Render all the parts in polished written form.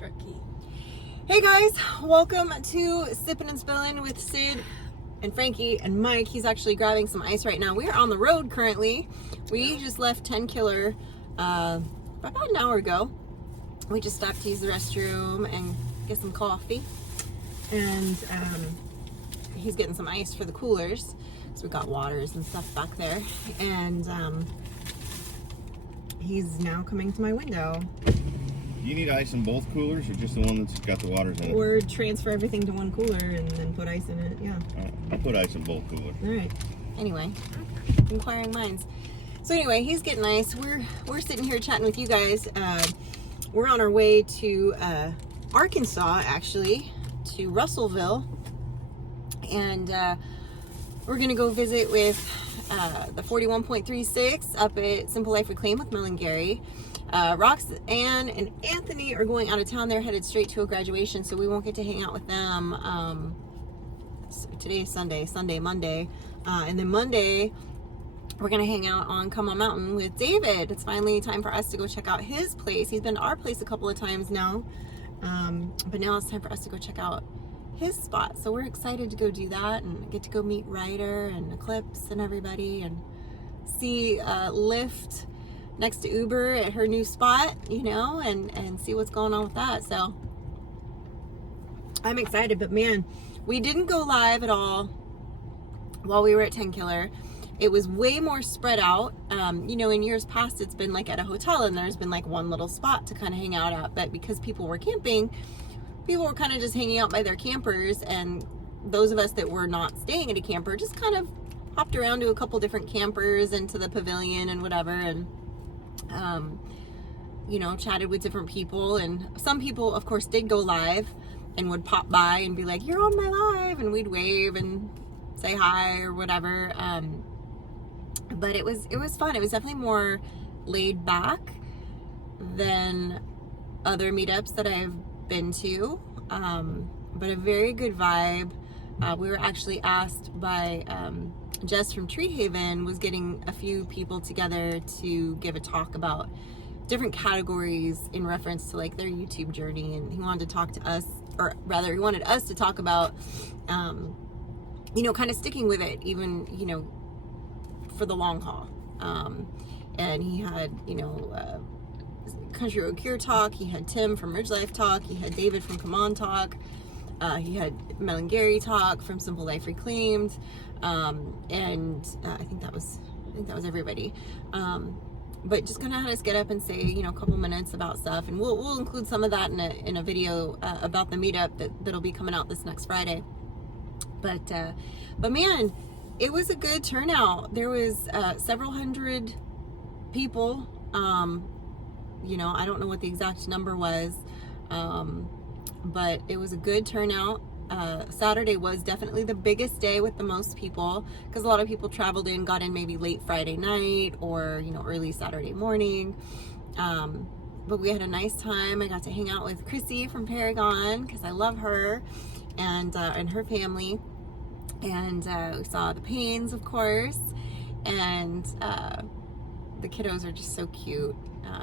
Turkey. Hey guys, welcome to Sippin' and Spillin' with Sid and Frankie and Mike. He's actually grabbing some ice right now. We are on the road currently. We just left Tenkiller about an hour ago. We just stopped to use the restroom and get some coffee. And he's getting some ice for the coolers. So we got waters and stuff back there. And he's now coming to my window. Do you need ice in both coolers or just the one that's got the waters in it? Or transfer everything to one cooler and then put ice in it, yeah. I'll put ice in both coolers. All right. Anyway, inquiring minds. So anyway, he's getting ice. We're sitting here chatting with you guys. We're on our way to Arkansas, actually, to Russellville. And we're going to go visit with the 41.36 up at Simple Life Reclaim with Mel and Gary. Roxanne and Anthony are going out of town. They're headed straight to a graduation, so we won't get to hang out with them. So today is Monday. And then Monday, we're going to hang out on Come On Mountain with David. It's finally time for us to go check out his place. He's been to our place a couple of times now, but now it's time for us to go check out his spot. So we're excited to go do that and get to go meet Ryder and Eclipse and everybody and see Lyft next to Uber at her new spot, you know, and see what's going on with that. So I'm excited, but man, we didn't go live at all while we were at Tenkiller. It was way more spread out. You know, in years past, it's been like at a hotel and there's been like one little spot to kind of hang out at. But because people were camping, people were kind of just hanging out by their campers. And those of us that were not staying at a camper just kind of hopped around to a couple different campers and to the pavilion and whatever. And you know, chatted with different people, and some people of course did go live and would pop by and be like, "You're on my live," and we'd wave and say hi or whatever. But it was fun. It was definitely more laid back than other meetups that I've been to, but a very good vibe. We were actually asked by Jess from Tree Haven was getting a few people together to give a talk about different categories in reference to like their YouTube journey, and he wanted to talk to us, or rather he wanted us to talk about you know, kind of sticking with it even, you know, for the long haul. And he had, you know, Country Road Cure talk, he had Tim from Ridge Life talk, he had David from Come On talk, he had Mel and Gary talk from Simple Life Reclaimed, and I think that was everybody. But just kind of had us get up and say, you know, a couple minutes about stuff, and we'll include some of that in a video about the meetup that'll be coming out this next Friday. But man, it was a good turnout. There was several hundred people. You know, I don't know what the exact number was, but it was a good turnout. Saturday was definitely the biggest day with the most people, because a lot of people traveled in, got in maybe late Friday night or, you know, early Saturday morning. But we had a nice time. I got to hang out with Chrissy from Paragon because I love her, and her family. And we saw the Paynes, of course, and the kiddos are just so cute.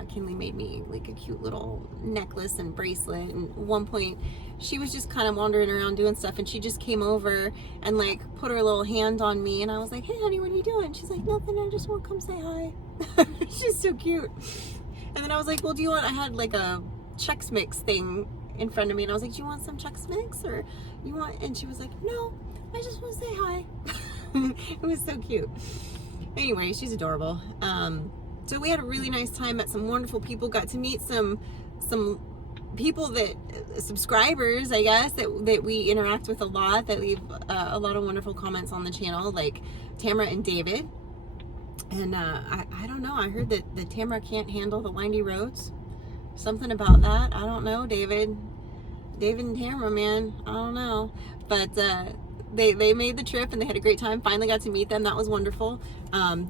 Kinley made me like a cute little necklace and bracelet, and at one point she was just kind of wandering around doing stuff, and she just came over and like put her little hand on me, and I was like, "Hey honey, what are you doing?" She's like, "Nothing, I just want to come say hi." She's so cute. And then I was like, "Well, do you want," I had like a Chex Mix thing in front of me, and I was like, "Do you want some Chex Mix, or you want," and she was like, "No, I just want to say hi." It was so cute. Anyway, she's adorable. So we had a really nice time, met some wonderful people, got to meet some people that, subscribers, I guess, that we interact with a lot, that leave a lot of wonderful comments on the channel, like Tamara and David. And I don't know, I heard that Tamara can't handle the windy roads. Something about that. I don't know, David and Tamara, man. I don't know. But they made the trip and they had a great time. Finally got to meet them. That was wonderful.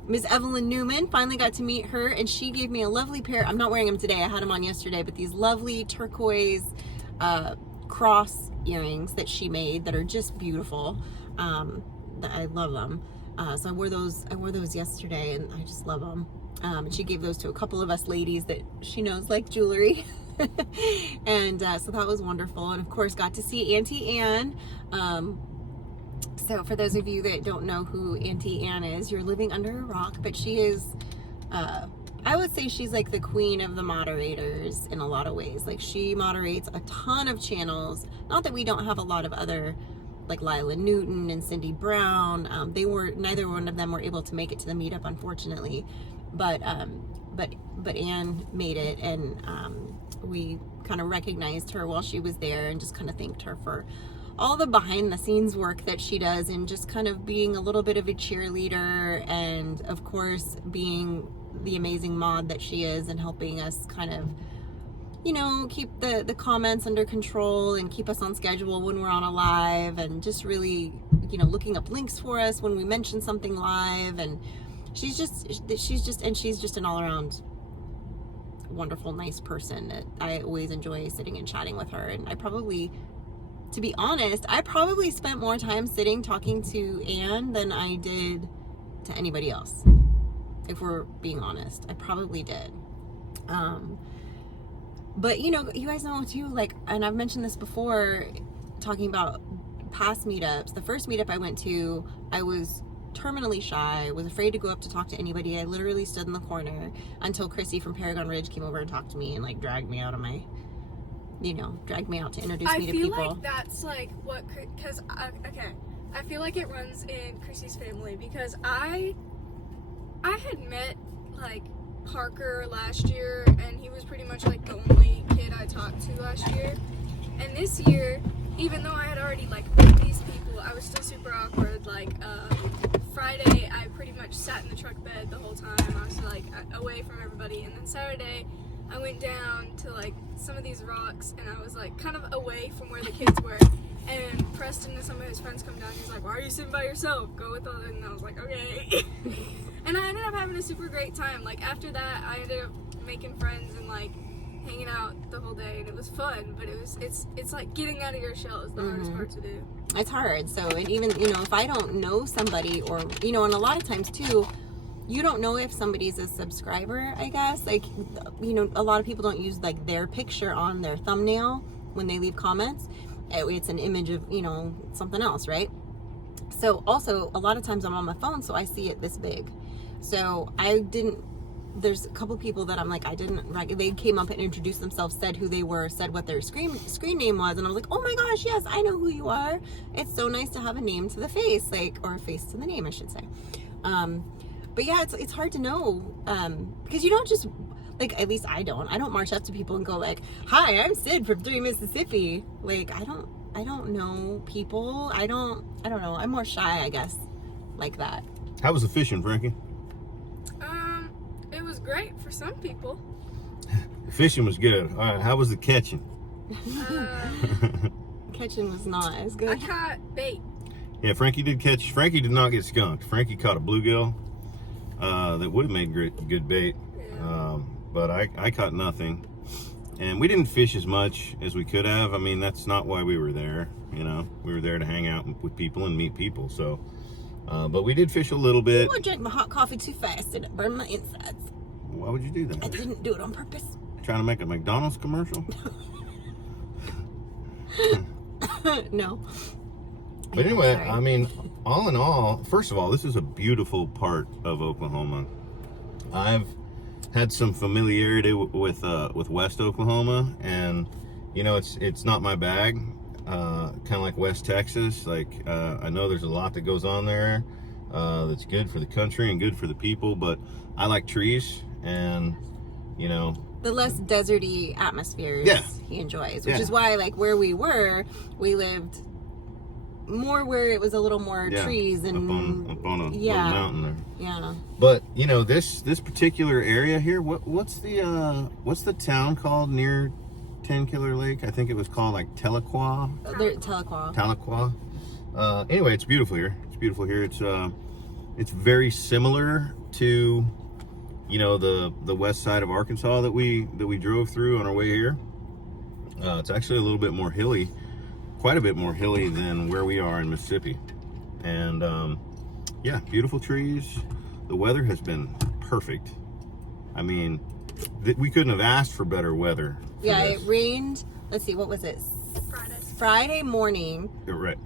Ms. Evelyn Newman, finally got to meet her, and she gave me a lovely pair. I'm not wearing them today. I had them on yesterday, but these lovely turquoise cross earrings that she made that are just beautiful. I love them. So I wore those yesterday, and I just love them. And she gave those to a couple of us ladies that she knows like jewelry. And so that was wonderful. And of course, got to see Auntie Anne. So for those of you that don't know who Auntie Anne is, you're living under a rock, but she is, I would say she's like the queen of the moderators in a lot of ways. Like, she moderates a ton of channels. Not that we don't have a lot of other, like Lila Newton and Cindy Brown. Neither one of them were able to make it to the meetup, unfortunately. But Anne made it, and we kind of recognized her while she was there, and just kind of thanked her for all the behind the scenes work that she does, and just kind of being a little bit of a cheerleader, and of course being the amazing mod that she is, and helping us kind of, you know, keep the comments under control and keep us on schedule when we're on a live, and just really, you know, looking up links for us when we mention something live. And she's just an all-around wonderful, nice person. I always enjoy sitting and chatting with her. And to be honest, I probably spent more time sitting talking to Anne than I did to anybody else. If we're being honest, I probably did. But you know, you guys know too, like, and I've mentioned this before, talking about past meetups. The first meetup I went to, I was terminally shy, was afraid to go up to talk to anybody. I literally stood in the corner until Chrissy from Paragon Ridge came over and talked to me, and like dragged me out to introduce me to people. I feel like that's like what, because, okay, I feel like it runs in Chrissy's family, because I had met like Parker last year, and he was pretty much like the only kid I talked to last year. And this year, even though I had already like met these people, I was still super awkward. Like Friday, I pretty much sat in the truck bed the whole time. I was like away from everybody. And then Saturday, I went down to like some of these rocks, and I was like kind of away from where the kids were. And Preston and some of his friends come down. He's like, "Why are you sitting by yourself? Go with us." And I was like, "Okay." And I ended up having a super great time. Like, after that, I ended up making friends and like hanging out the whole day, and it was fun. But it's like getting out of your shell is the hardest part to do. It's hard. So, and even, you know, if I don't know somebody, or, you know, and a lot of times too, you don't know if somebody's a subscriber, I guess. Like, you know, a lot of people don't use like their picture on their thumbnail when they leave comments. It's an image of, you know, something else, right? So also, a lot of times I'm on my phone, so I see it this big. So there's a couple people that I'm like, they came up and introduced themselves, said who they were, said what their screen name was, and I was like, oh my gosh, yes, I know who you are. It's so nice to have a name to the face, like, or a face to the name, I should say. But yeah, it's hard to know, because you don't just, like, at least I don't march up to people and go like, hi, I'm Sid from 3 Mississippi. Like, I don't know people. I don't know. I'm more shy, I guess, like that. How was the fishing, Frankie? It was great for some people. The fishing was good. All right, how was the catching? Catching was not as good. I caught bait. Yeah, Frankie did not get skunked. Frankie caught a bluegill that would have made good bait. Yeah. But I caught nothing. And we didn't fish as much as we could have. I mean, that's not why we were there. You know, we were there to hang out with people and meet people. So, but we did fish a little bit. I drank my hot coffee too fast and it burned my insides. Why would you do that? I didn't do it on purpose. Trying to make a McDonald's commercial? No. But anyway, I mean, all in all, first of all, this is a beautiful part of Oklahoma. I've had some familiarity with West Oklahoma, and you know, it's not my bag. Kind of like West Texas. Like, I know there's a lot that goes on there that's good for the country and good for the people, but I like trees, and you know, the less deserty atmospheres he enjoys, which is why, like, where we lived more where it was a little more trees and up on a little mountain there. Yeah. But you know, this particular area here, what's the town called near Tenkiller Lake? I think it was called like Tahlequah. Tahlequah. Anyway, it's beautiful here. It's very similar to, you know, the west side of Arkansas that we drove through on our way here. It's actually a little bit more hilly, quite a bit more hilly than where we are in Mississippi. And yeah, beautiful trees. The weather has been perfect. I mean, we couldn't have asked for better weather. Yeah, it rained. Let's see, what was it? Friday morning.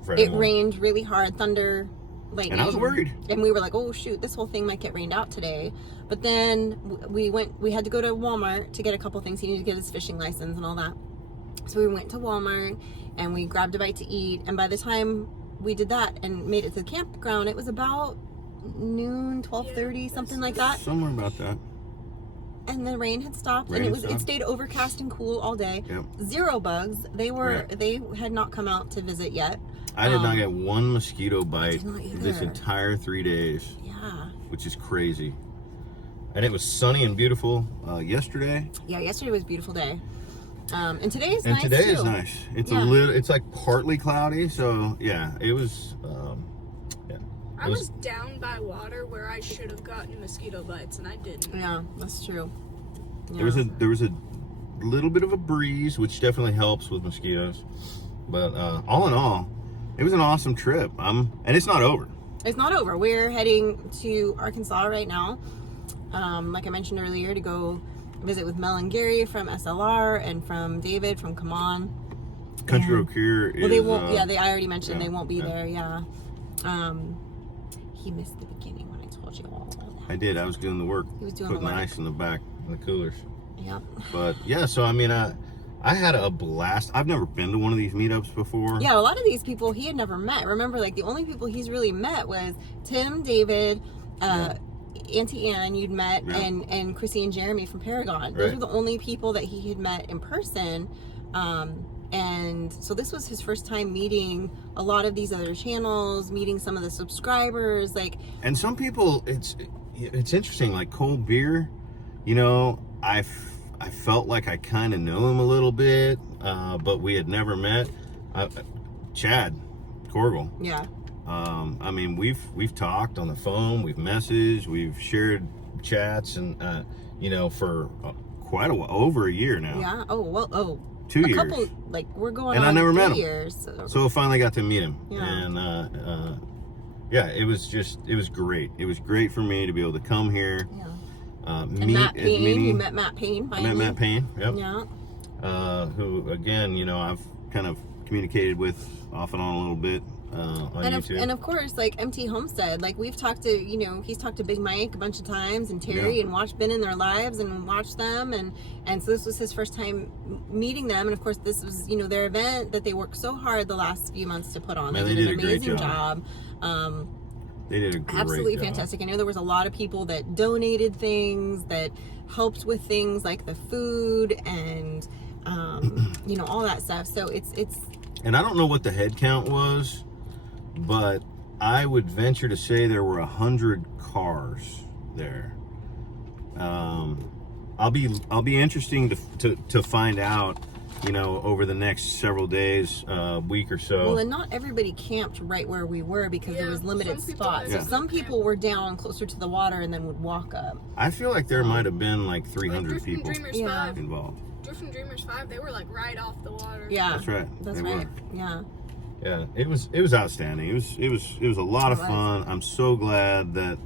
Friday it rained really hard, thunder, lightning. And I was worried. And we were like, oh shoot, this whole thing might get rained out today. But then we had to go to Walmart to get a couple things. He needed to get his fishing license and all that. So we went to Walmart and we grabbed a bite to eat. And by the time we did that and made it to the campground, it was about noon, 12:30, something like that. Somewhere about that. And the rain had stopped, and it stayed overcast and cool all day. Yep. Zero bugs. They had not come out to visit yet. I did not get one mosquito bite this either. entire 3 days. Yeah. Which is crazy. And it was sunny and beautiful yesterday. Yeah, yesterday was a beautiful day. And today is and nice today too. is nice. It's it's like partly cloudy, so yeah, it was I was down by water where I should have gotten mosquito bites, and I didn't. Yeah, that's true. Yeah. There was a little bit of a breeze, which definitely helps with mosquitoes. But all in all, it was an awesome trip. And it's not over. It's not over. We're heading to Arkansas right now. Like I mentioned earlier, to go visit with Mel and Gary from SLR and from David from Come On. Country Road Cure is... Well, they won't. I already mentioned they won't be there. Yeah. He missed the beginning when I told you all that. I did. I was doing the work. He was doing putting the work. ice in the back in the coolers. Yep. But yeah, so I mean, I had a blast. I've never been to one of these meetups before. Yeah, a lot of these people he had never met. Remember, like the only people he's really met was Tim, David, Auntie Ann you'd met, and Chrissy and Jeremy from Paragon. Those were the only people that he had met in person. And so this was his first time meeting a lot of these other channels, meeting some of the subscribers, And some people, it's interesting. Like Cold Beer, you know, I felt like I kind of know him a little bit, but we had never met. Chad Corgle. Yeah. I mean, we've talked on the phone, we've messaged, we've shared chats, and you know, for quite a while, over a year now. Yeah. Oh well. Oh. 2 years. Couple, we're going and on I never 3 met him. years. So I finally got to meet him. Yeah. And yeah, it was great. It was great for me to be able to come here. Yeah. Meet Matt Payne. You met Matt Payne finally. I met Matt Payne. Yep. Yeah. Who again, you know, I've kind of communicated with off and on a little bit on YouTube. And of course, like MT Homestead, like we've talked to, you know, he's talked to Big Mike a bunch of times and Terry and been in their lives and watched them, and so this was his first time meeting them, and of course this was, you know, their event that they worked so hard the last few months to put on. Man, they did an a great amazing job. They did a great absolutely job. Fantastic. I know there was a lot of people that donated things, that helped with things like the food and you know, all that stuff. So it's and I don't know what the head count was, but I would venture to say there were 100 cars there. I'll be interesting to find out, you know, over the next several days, week or so. Well, and not everybody camped right where we were because there was limited spots. So some people were down closer to the water and then would walk up. I feel like there might have been like 300 people involved. From Dreamers 5, they were like right off the water. Yeah, that's right. That's right. Yeah. Yeah, it was outstanding. It was a lot of fun. I'm so glad that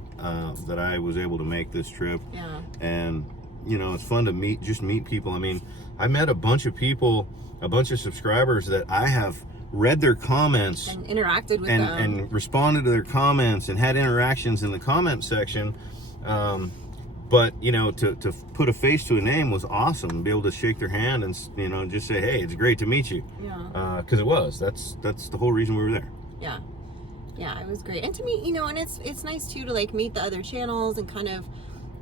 that I was able to make this trip. Yeah. And you know, it's fun to meet people. I mean, I met a bunch of people, a bunch of subscribers that I have read their comments and interacted with them and responded to their comments and had interactions in the comment section. But you know, to put a face to a name was awesome. Be able to shake their hand and, you know, just say, "Hey, it's great to meet you." Yeah. Because it was. That's the whole reason we were there. Yeah. Yeah, it was great. And to meet, you know, and it's nice too to like meet the other channels and kind of,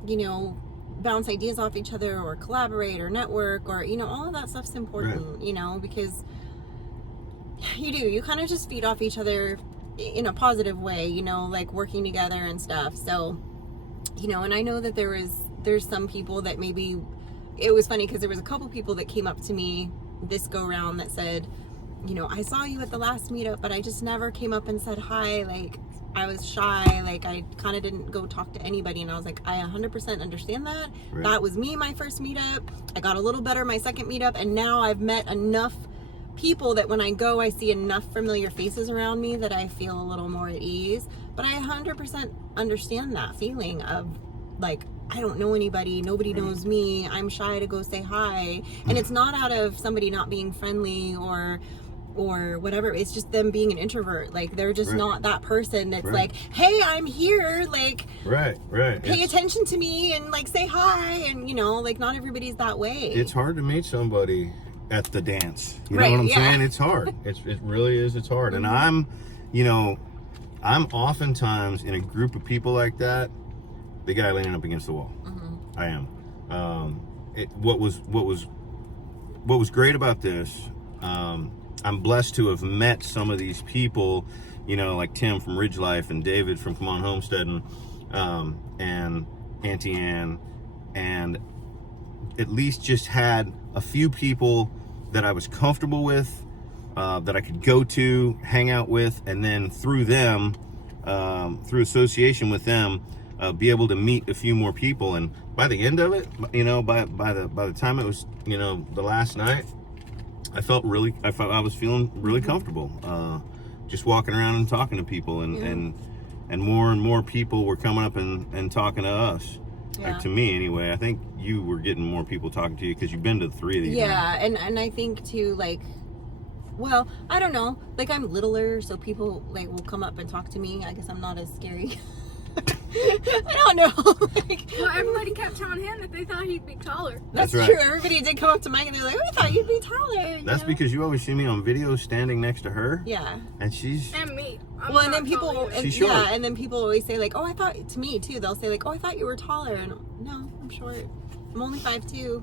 you know, bounce ideas off each other or collaborate or network or, you know, all of that stuff's important. Right. You know, because you kind of just feed off each other in a positive way. You know, like working together and stuff. So. You know, and I know that there's some people that maybe, it was funny because there was a couple people that came up to me this go round that said, you know, I saw you at the last meetup, but I just never came up and said hi. Like, I was shy. Like, I kind of didn't go talk to anybody. And I was like, I 100% understand that. Right. That was me, my first meetup. I got a little better my second meetup. And now I've met enough people that when I go, I see enough familiar faces around me that I feel a little more at ease. But I 100% understand that feeling of like I don't know anybody, nobody knows me, I'm shy to go say hi. And it's not out of somebody not being friendly or whatever, it's just them being an introvert. Like, they're just not that person that's like, hey, I'm here, like, pay attention to me and like say hi, and you know, like, not everybody's that way. It's hard to meet somebody at the dance, you know what I'm saying? It's hard. It really is. It's hard. And I'm oftentimes in a group of people like that, the guy leaning up against the wall. I am. What was great about this, I'm blessed to have met some of these people, you know, like Tim from Ridge Life and David from Come On Homesteading, and Auntie Ann, and at least just had a few people that I was comfortable with, that I could go to, hang out with, and then through them, through association with them, be able to meet a few more people. And by the end of it, you know, by the time it was, you know, the last night, I was feeling really comfortable, just walking around and talking to people, and more people were coming up and talking to us. Like, to me anyway. I think you were getting more people talking to you because you've been to 3 of these. And I think too, like, well, I don't know, like, I'm littler, so people like will come up and talk to me. I guess I'm not as scary. I don't know. Like, well, everybody kept telling him that they thought he'd be taller. That's true. Everybody did come up to Mike and they're like, "Oh, I thought you'd be taller." That's because you always see me on video standing next to her. Yeah. And she's. And me. Well, and then people, short. and then people always say like, "Oh, I thought," to me too. They'll say like, "Oh, I thought you were taller," and no, I'm short. I'm only 5'2",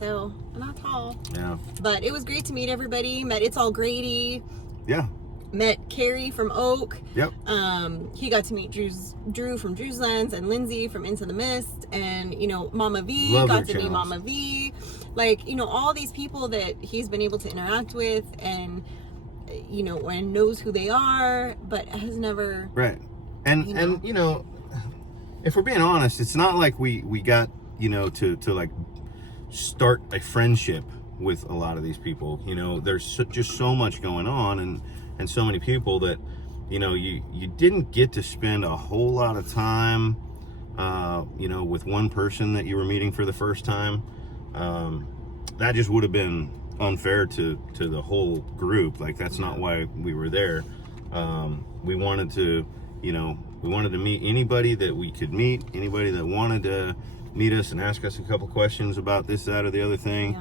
so I'm not tall. Yeah. But it was great to meet everybody. Met It's All Grady. Yeah. Met Carrie from Oak. Yep. He got to meet Drew from Drew's Lens and Lindsay from Into the Mist, and you know, Mama V got to meet Mama V. Like, you know, all these people that he's been able to interact with, and you know, and knows who they are, but has never And you know, if we're being honest, it's not like we got, you know, to like start a friendship with a lot of these people. You know, there's just so much going on, and so many people that, you know, you didn't get to spend a whole lot of time, you know, with one person that you were meeting for the first time. That just would have been unfair to the whole group. Like, that's not why we were there. We wanted to, you know, meet anybody that we could meet, anybody that wanted to meet us and ask us a couple questions about this, that, or the other thing.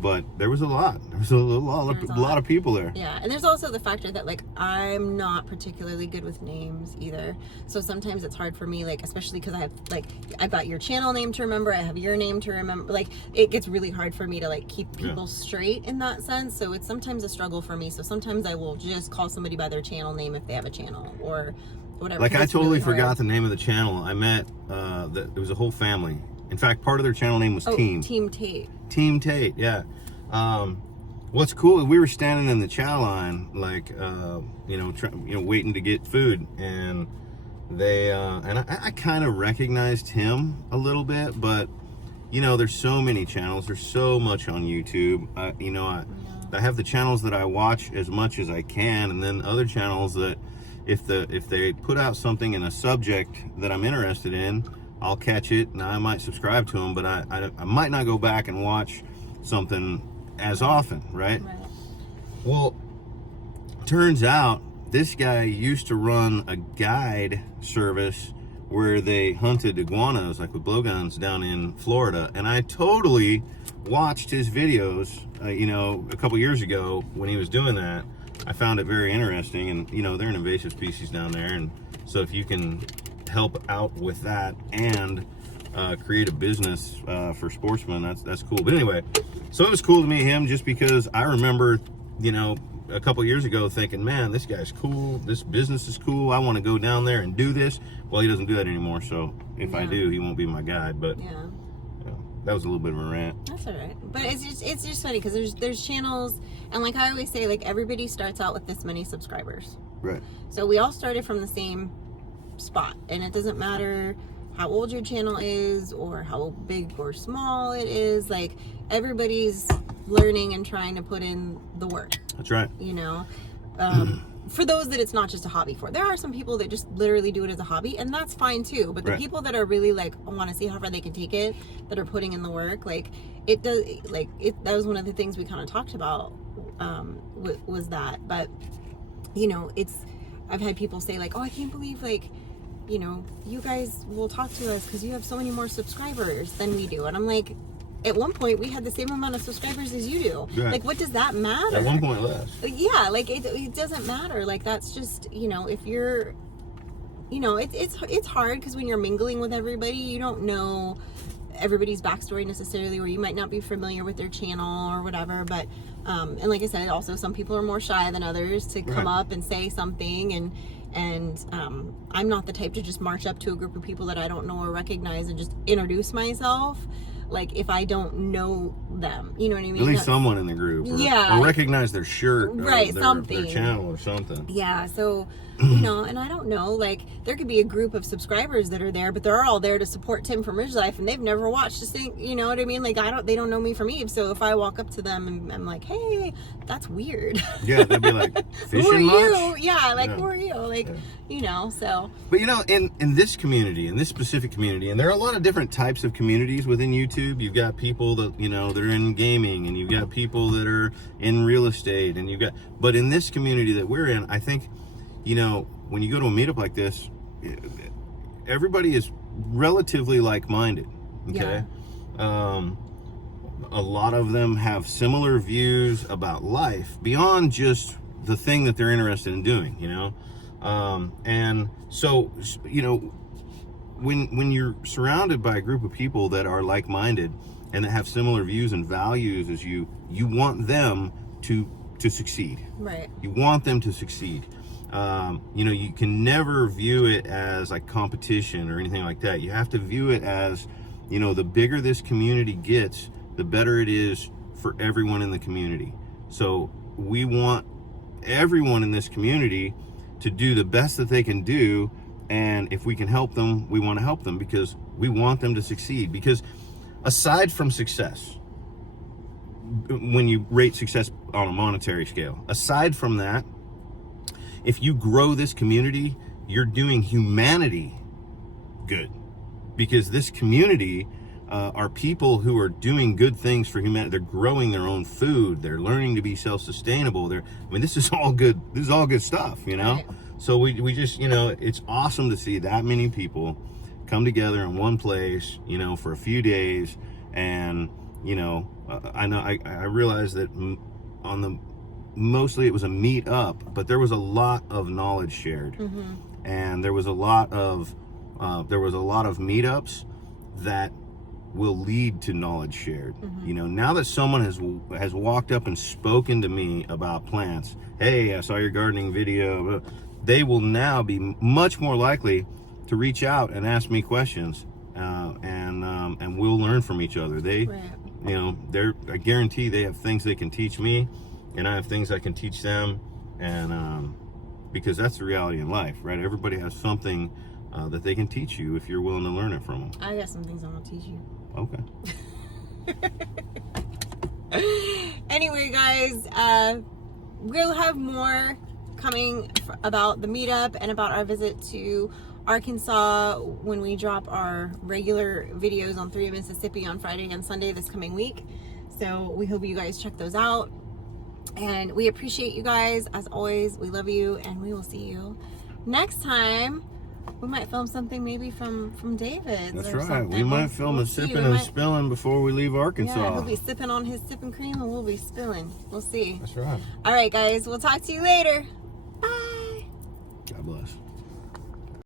But there was a lot. There was a lot of people there. Yeah, and there's also the factor that, like, I'm not particularly good with names either. So sometimes it's hard for me, like, especially because I have, like, I've got your channel name to remember, I have your name to remember. Like, it gets really hard for me to, like, keep people straight in that sense. So it's sometimes a struggle for me. So sometimes I will just call somebody by their channel name if they have a channel or whatever. Like, I totally forgot the name of the channel. I met, there was a whole family. In fact, part of their channel name was Team Tate. Team Tate, yeah. What's cool, we were standing in the chow line, like, you know, waiting to get food, and they, and I kind of recognized him a little bit, but, you know, there's so many channels, there's so much on YouTube. You know, I have the channels that I watch as much as I can, and then other channels that if they put out something in a subject that I'm interested in, I'll catch it and I might subscribe to them, but I might not go back and watch something as often, right? Well, turns out this guy used to run a guide service where they hunted iguanas, like with blowguns, down in Florida, and I totally watched his videos, you know, a couple years ago when he was doing that. I found it very interesting, and you know, they're an invasive species down there, and so if you can help out with that and create a business for sportsmen, that's cool. But anyway, so it was cool to meet him just because I remember, you know, a couple years ago thinking, man, this guy's cool, this business is cool, I want to go down there and do this. Well, he doesn't do that anymore, so if I do, he won't be my guide. But that was a little bit of a rant. That's all right. But it's just funny because there's channels, and like I always say, like, everybody starts out with this many subscribers. Right. So we all started from the same spot, and it doesn't matter how old your channel is or how big or small it is. Like, everybody's learning and trying to put in the work. That's right. You know, for those that it's not just a hobby for. There are some people that just literally do it as a hobby, and that's fine too. But the people that are really like want to see how far they can take it, that are putting in the work, like it does, like it. That was one of the things we kind of talked about, was that. But you know, I've had people say like, oh, I can't believe like, you know, you guys will talk to us because you have so many more subscribers than we do. And I'm like, at one point we had the same amount of subscribers as you do. Right. Like, what does that matter? At one point less. Yeah, like it doesn't matter. Like, that's just, you know, if you're, you know, it's hard because when you're mingling with everybody, you don't know everybody's backstory necessarily, or you might not be familiar with their channel or whatever. But and like I said, also some people are more shy than others to come up and say something, and I'm not the type to just march up to a group of people that I don't know or recognize and just introduce myself. Like, if I don't know them, you know what I mean? At least someone in the group. Or recognize their shirt. Right, something. Their channel or something. Yeah, so, you know, and I don't know, like, there could be a group of subscribers that are there, but they're all there to support Tim from Ridge Life, and they've never watched a thing, you know what I mean? Like, they don't know me from Eve, so if I walk up to them and I'm like, hey, that's weird. Yeah, they'd be like, fishing who are much? you? Yeah, like, who are you? Like, you know, so. But, you know, in this community, in this specific community, and there are a lot of different types of communities within YouTube. You've got people that, you know, they're in gaming, and you've got people that are in real estate, and but in this community that we're in, I think, you know, when you go to a meetup like this, everybody is relatively like-minded, okay? Yeah. A lot of them have similar views about life beyond just the thing that they're interested in doing, you know? And so, you know, when you're surrounded by a group of people that are like-minded and that have similar views and values as you want them to succeed. Right. You want them to succeed. You know, you can never view it as like competition or anything like that. You have to view it as, you know, the bigger this community gets, the better it is for everyone in the community. So we want everyone in this community to do the best that they can do, and if we can help them, we want to help them because we want them to succeed. Because aside from success, when you rate success on a monetary scale, aside from that, if you grow this community, you're doing humanity good. Because this community are people who are doing good things for humanity. They're growing their own food. They're learning to be self-sustainable. This is all good. This is all good stuff, you know? Right. So we just, you know, it's awesome to see that many people come together in one place, you know, for a few days. And, you know, I realized that mostly it was a meetup, but there was a lot of knowledge shared. Mm-hmm. And there was a lot of meetups that will lead to knowledge shared. Mm-hmm. You know, now that someone has walked up and spoken to me about plants, hey, I saw your gardening video, they will now be much more likely to reach out and ask me questions, and we'll learn from each other. They, right. You know, I guarantee they have things they can teach me, and I have things I can teach them, and because that's the reality in life, right? Everybody has something that they can teach you if you're willing to learn it from them. I got some things I want to teach you. Okay. Anyway, guys, we'll have more coming about the meetup and about our visit to Arkansas when we drop our regular videos on 3 of Mississippi on Friday and Sunday this coming week. So we hope you guys check those out. And we appreciate you guys. As always, we love you, and we will see you next time. We might film something maybe from David's. That's right. Something. We might film a sipping and spilling before we leave Arkansas. Yeah, he'll be sipping on his sipping cream, and we'll be spilling. We'll see. That's right. All right, guys. We'll talk to you later. Bye. God bless.